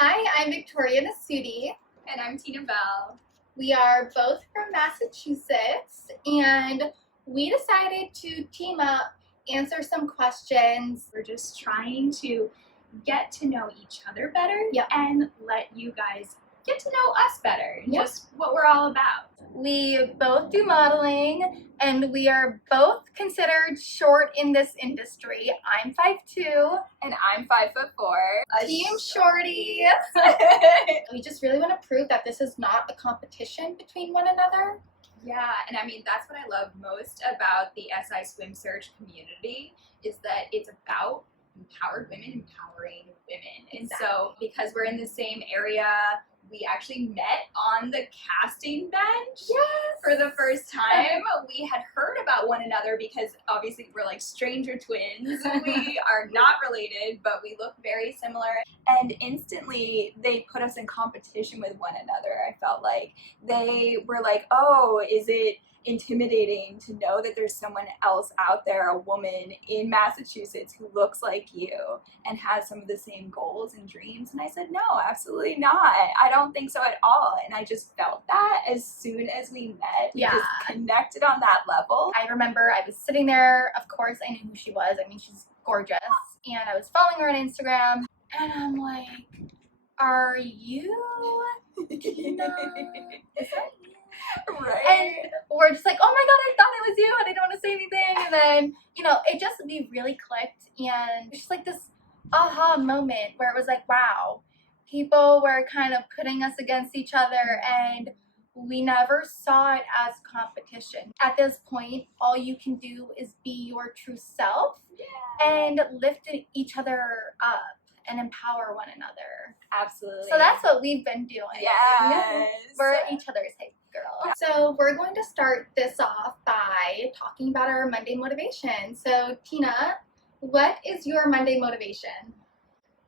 Hi, I'm Victoria Nasuti. And I'm Tina Bell. We are both from Massachusetts, and we decided to team up, answer some questions. We're just trying to get to know each other better and let you guys get to know us better, just what we're all about. We both do modeling, and we are both considered short in this industry. I'm 5'2", and I'm 5'4". Team Shorties. We just really want to prove that this is not a competition between one another. Yeah, and I mean, that's what I love most about the SI Swim Search community, is that it's about empowered women empowering women. And so because we're in the same area, we actually met on the casting bench for the first time. We had heard about one another because obviously we're like stranger twins. We are not related, but we look very similar. And instantly they put us in competition with one another. I felt like they were like, oh, is it intimidating to know that there's someone else out there, a woman in Massachusetts who looks like you and has some of the same goals and dreams? And I said, no, absolutely not. I don't think so at all. And I just felt that as soon as we met. We just connected on that level. I remember I was sitting there, of course I knew who she was. I mean, she's gorgeous. And I was following her on Instagram, and I'm like, are you Tina? Is that you? Right. And we're just like, oh my god, I thought it was you, and I don't want to say anything. And then, we really clicked, and it's just like this aha moment where it was like, wow, people were kind of putting us against each other, and we never saw it as competition. At this point, all you can do is be your true self and lift each other up and empower one another. Absolutely. So that's what we've been doing. Yes. We're each other's hype girl. So we're going to start this off by talking about our Monday motivation. So Tina, what is your Monday motivation?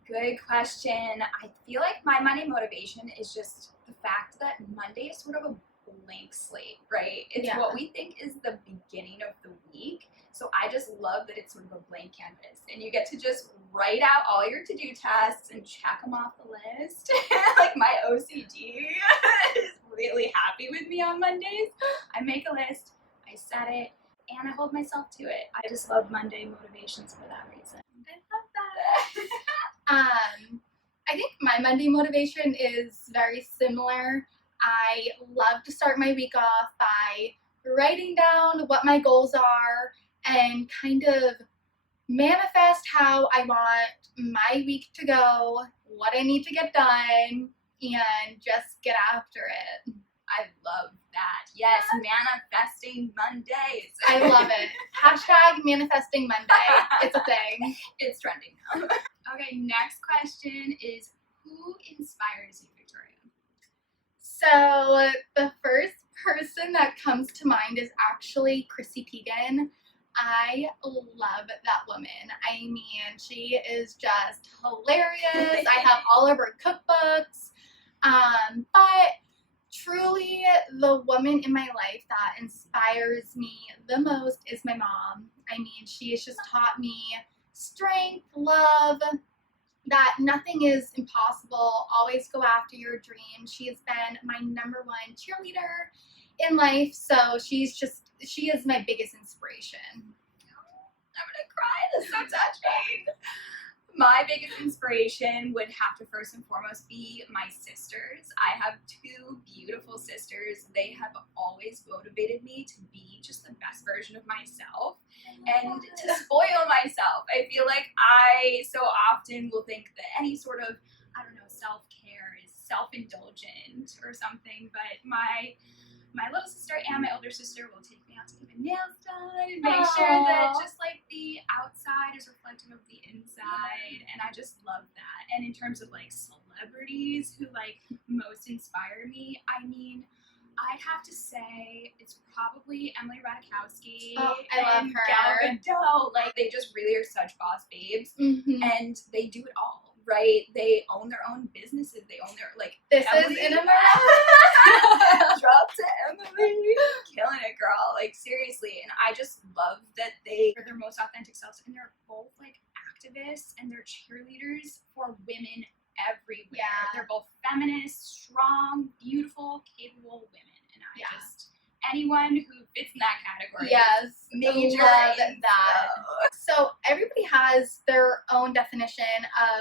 Good question. I feel like my Monday motivation is just the fact that Monday is sort of a blank slate, right? It's what we think is the beginning of the week. So I just love that it's sort of a blank canvas, and you get to just write out all your to-do tasks and check them off the list. Like my OCD is really happy with me on Mondays. I make a list, I set it, and I hold myself to it. I just love Monday motivations for that reason. I love that. I think my Monday motivation is very similar. I love to start my week off by writing down what my goals are and kind of manifest how I want my week to go, what I need to get done, and just get after it. I love that. Yes, manifesting Mondays. I love it. Hashtag manifesting Monday. It's a thing. It's trending now. Okay, next question is, who inspires you, Victoria? So the first person that comes to mind is actually Chrissy Teigen. I love that woman. I mean, she is just hilarious. I have all of her cookbooks. But truly, the woman in my life that inspires me the most is my mom. I mean, she has just taught me strength, love, that nothing is impossible. Always go after your dreams. She has been my number one cheerleader in life. So she is my biggest inspiration. I'm gonna cry. That's so touching. My biggest inspiration would have to first and foremost be my sisters. I have two beautiful sisters. They have always motivated me to be just the best version of myself and to spoil myself. I feel like I so often will think that any sort of, self-care is self-indulgent or something, but my little sister and my older sister will take me out to get my nails done and make sure that just like the outside is reflective of the inside, and I just love that. And in terms of like celebrities who like most inspire me, I mean, I'd have to say it's probably Emily Ratajkowski I love her. Gal Gadot. Like, they just really are such boss babes, and they do it all. Right? They own their own businesses. They own their, like, this Emily, is in America. Drop to Emily. Killing it, girl. Like, seriously. And I just love that they are their most authentic selves. And they're both, like, activists and they're cheerleaders for women everywhere. Yeah. They're both feminist, strong, beautiful, capable women. And anyone who fits in that category. Yes, Major love inspo. that. So everybody has their own definition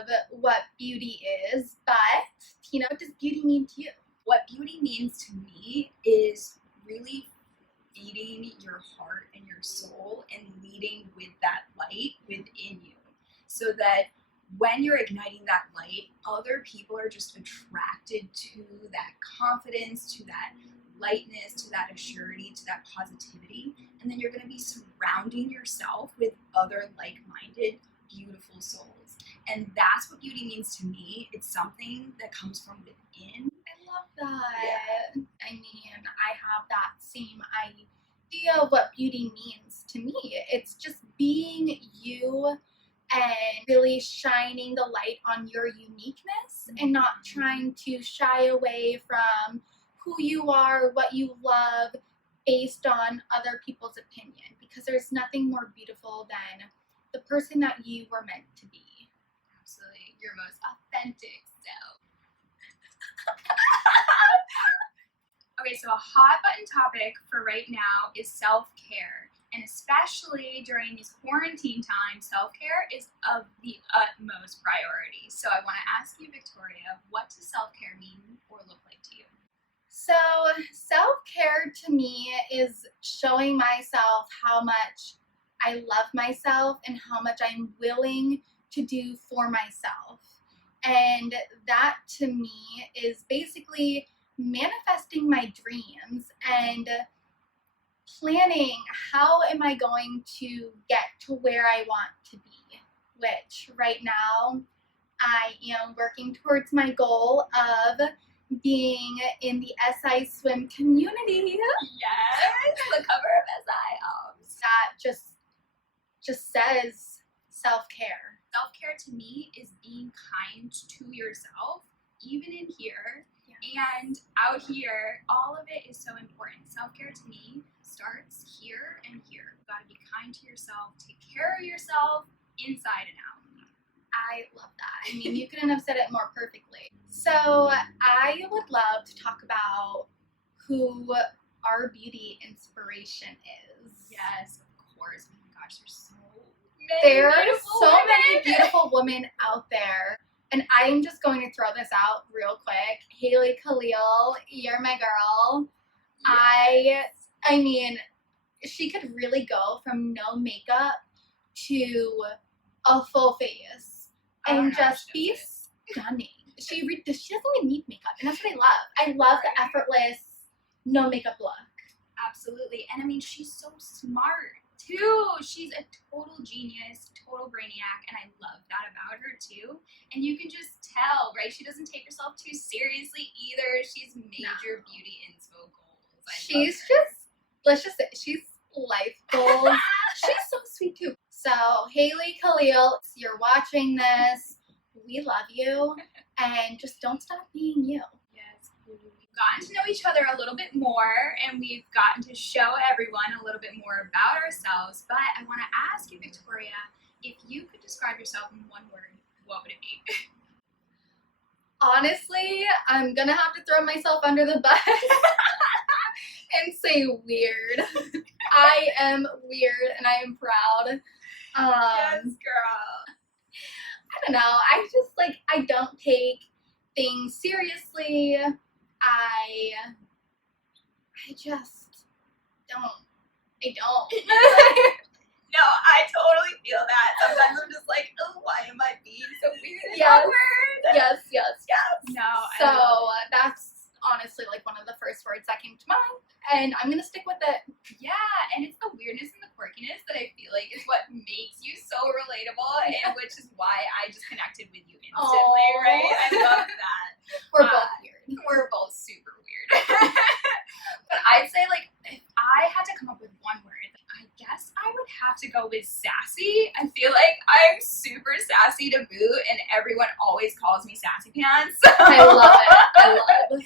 of what beauty is, but Tina, what does beauty mean to you? What beauty means to me is really feeding your heart and your soul and leading with that light within you, so that when you're igniting that light, other people are just attracted to that confidence, to that lightness, to that assurity, to that positivity. And then you're going to be surrounding yourself with other like-minded, beautiful souls. And that's what beauty means to me. It's something that comes from within. I love that. Yeah. I mean, I have that same idea of what beauty means to me. It's just being you and really shining the light on your uniqueness and not trying to shy away from who you are, what you love, based on other people's opinion, because there's nothing more beautiful than the person that you were meant to be. Absolutely. Your most authentic self. Okay, so a hot button topic for right now is self-care. And especially during these quarantine times, self-care is of the utmost priority. So I want to ask you, Victoria, what does self-care mean or look like to you? So self-care to me is showing myself how much I love myself and how much I'm willing to do for myself. And that to me is basically manifesting my dreams and planning how am I going to get to where I want to be, which right now I am working towards my goal of being in the SI swim community. Yes, the cover of SI. That just says self-care. Self-care to me is being kind to yourself, even in here and out here. All of it is so important. Self-care to me starts here and here. You gotta be kind to yourself, take care of yourself inside and out. I love that. I mean, you couldn't have said it more perfectly. So I would love to talk about who our beauty inspiration is. Yes, of course. Oh my gosh, there are so many beautiful women out there. And I'm just going to throw this out real quick. Haley Khalil, you're my girl. Yes. I mean, she could really go from no makeup to a full face and just be stunning. She doesn't even need makeup, and that's what I love. I love the effortless, no makeup look. Absolutely. And I mean, she's so smart too. She's a total genius, total brainiac, and I love that about her too. And you can just tell, right? She doesn't take herself too seriously either. She's major beauty inspo goals. She's just, let's just say, she's life goals. She's so sweet too. So Haley Khalil, you're watching this. We love you, and just don't stop being you. Yes, we've gotten to know each other a little bit more, and we've gotten to show everyone a little bit more about ourselves. But I want to ask you, Victoria, if you could describe yourself in one word, what would it be? Honestly, I'm gonna have to throw myself under the bus and say weird. I am weird, and I am proud. Yes, girl. I don't know. I just I don't take things seriously. I just don't. I don't. No, I totally feel that. Sometimes I'm just like, oh, why am I being so weird and Yes. awkward? Yes. No. So that's honestly one of the first words that came to mind, and I'm gonna stick with it. Yeah, and it's the weirdness and the quirkiness that I feel like is what makes you so relatable, and which is why I just connected with you instantly, right? I love that. We're both weird. We're both super weird. But I'd say if I had to come up with one word, I guess I would have to go with sassy. I feel like I'm super sassy. sassy to boot, and everyone always calls me Sassy Pants. I love it. I love it.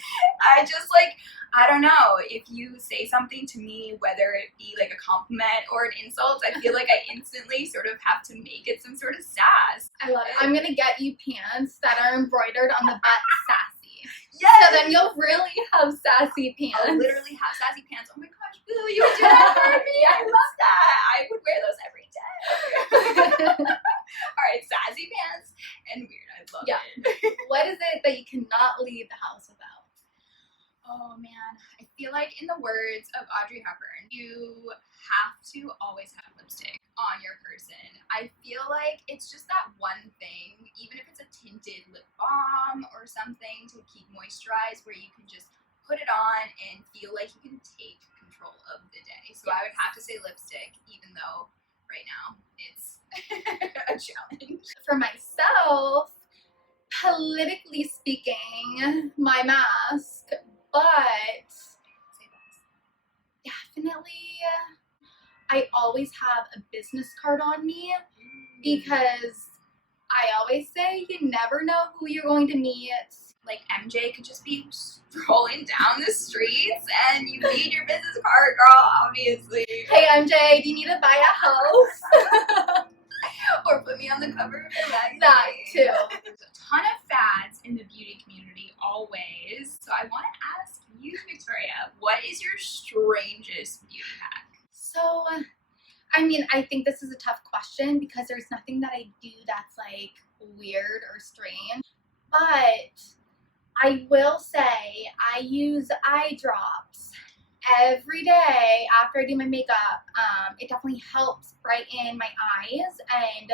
I just like, I don't know, if you say something to me, whether it be like a compliment or an insult, I feel like I instantly sort of have to make it some sort of sass. I love it. I'm gonna get you pants that are embroidered on the butt sassy. Yes! So then you'll really have sassy pants. I'll literally have sassy pants. Oh my gosh, boo, you would do that for me. I love that. I would wear those every day. All right, sassy pants and weird. I love it. What is it that you cannot leave the house without? Oh man, I feel like in the words of Audrey Hepburn, you have to always have lipstick on your person. I feel like it's just that one thing, even if it's a tinted lip balm or something to keep moisturized, where you can just put it on and feel like you can take control of the day. So I would have to say lipstick, even though right now it's a challenge. For myself, politically speaking, my mask, but definitely I always have a business card on me because I always say you never know who you're going to meet. Like MJ could just be strolling down the streets and you need your business card, girl, obviously. Hey MJ, do you need to buy a house? Or put me on the cover of your magazine. That too. There's a ton of fads in the beauty community always. So I want to ask you, Victoria, what is your strangest beauty hack? So, I mean, I think this is a tough question because there's nothing that I do that's like weird or strange. But I will say I use eye drops every day after I do my makeup. It definitely helps brighten my eyes, and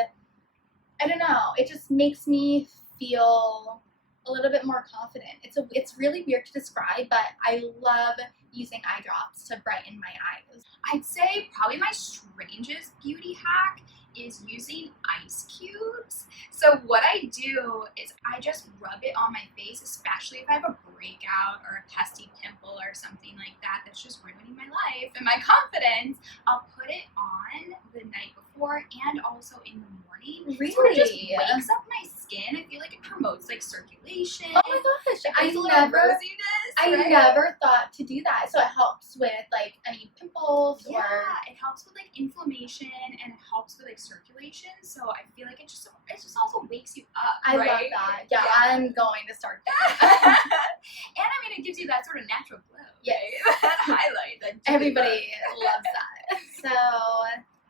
I don't know, it just makes me feel a little bit more confident. It's really weird to describe, but I love using eye drops to brighten my eyes. I'd say probably my strangest beauty hack is using ice cubes. So what I do is I just rub it on my face, especially if I have a breakout or a pesty pimple or something like that that's just ruining my life and my confidence. I'll put it on the night before and also in the morning. Really? It sort of just wakes up my skin. I feel like it promotes like circulation. Oh my gosh, I never thought to do that. So it helps with like any pimples or it helps with like inflammation and it helps with like circulation. So I feel like it just also wakes you up. I love that. Yeah, I'm going to start that. And I mean, it gives you that sort of natural glow. Yes. Right? That highlight. That Everybody loves that. So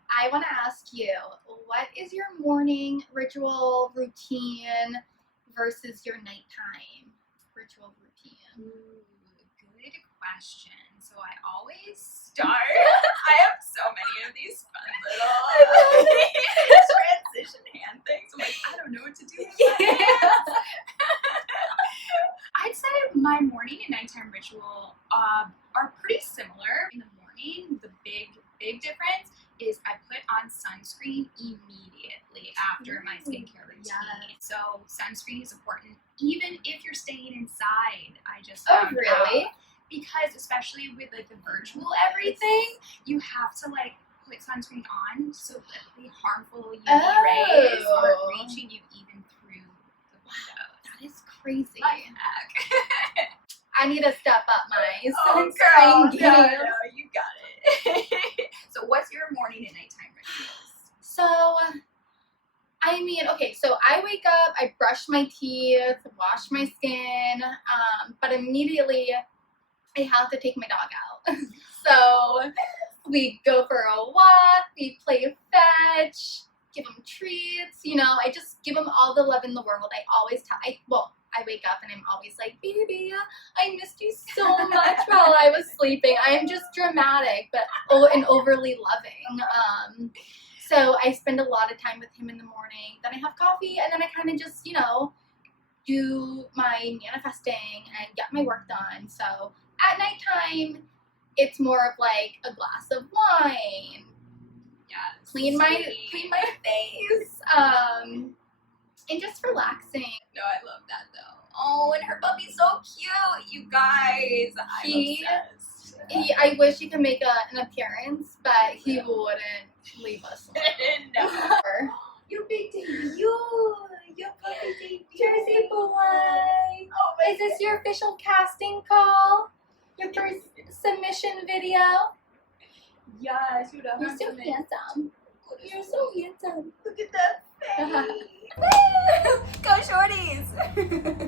I want to ask you, what is your morning ritual routine versus your nighttime ritual routine? Ooh, good question. So I always start. I have so many of these fun little transition hand things. I'm like, I don't know what to do with my hands. I'd say my morning and nighttime ritual are pretty similar. In the morning, the big difference is I put on sunscreen immediately after my skincare routine. Yes. So sunscreen is important even if you're staying inside. I just Oh, really? Because especially with like the virtual everything, you have to like put sunscreen on so that the harmful UV rays aren't reaching you even through the window. That is crazy. Life hack. I need to step up my girl, sunscreen game. no, you got it. So what's your morning and nighttime rituals? So, I mean, okay, so I wake up, I brush my teeth, wash my skin, but immediately I have to take my dog out. So we go for a walk, we play fetch, give him treats, you know, I just give him all the love in the world. I always I wake up and I'm always like, baby, I missed you so much while I was sleeping. I am just dramatic, but and overly loving. So I spend a lot of time with him in the morning. Then I have coffee, and then I kind of just, you know, do my manifesting and get my work done. So at nighttime, it's more of like a glass of wine. Yeah, Clean my face. And just relaxing. No, I love that though. Oh, and her puppy's so cute, you guys. I'm obsessed. I wish he could make an appearance, but he wouldn't leave us alone. No. Your big debut. Your puppy debut. Jersey boy. Oh my Is this your official casting call? Your first submission video? Yes, you're You're so handsome. You're so handsome. Look at that face. Go Shorties.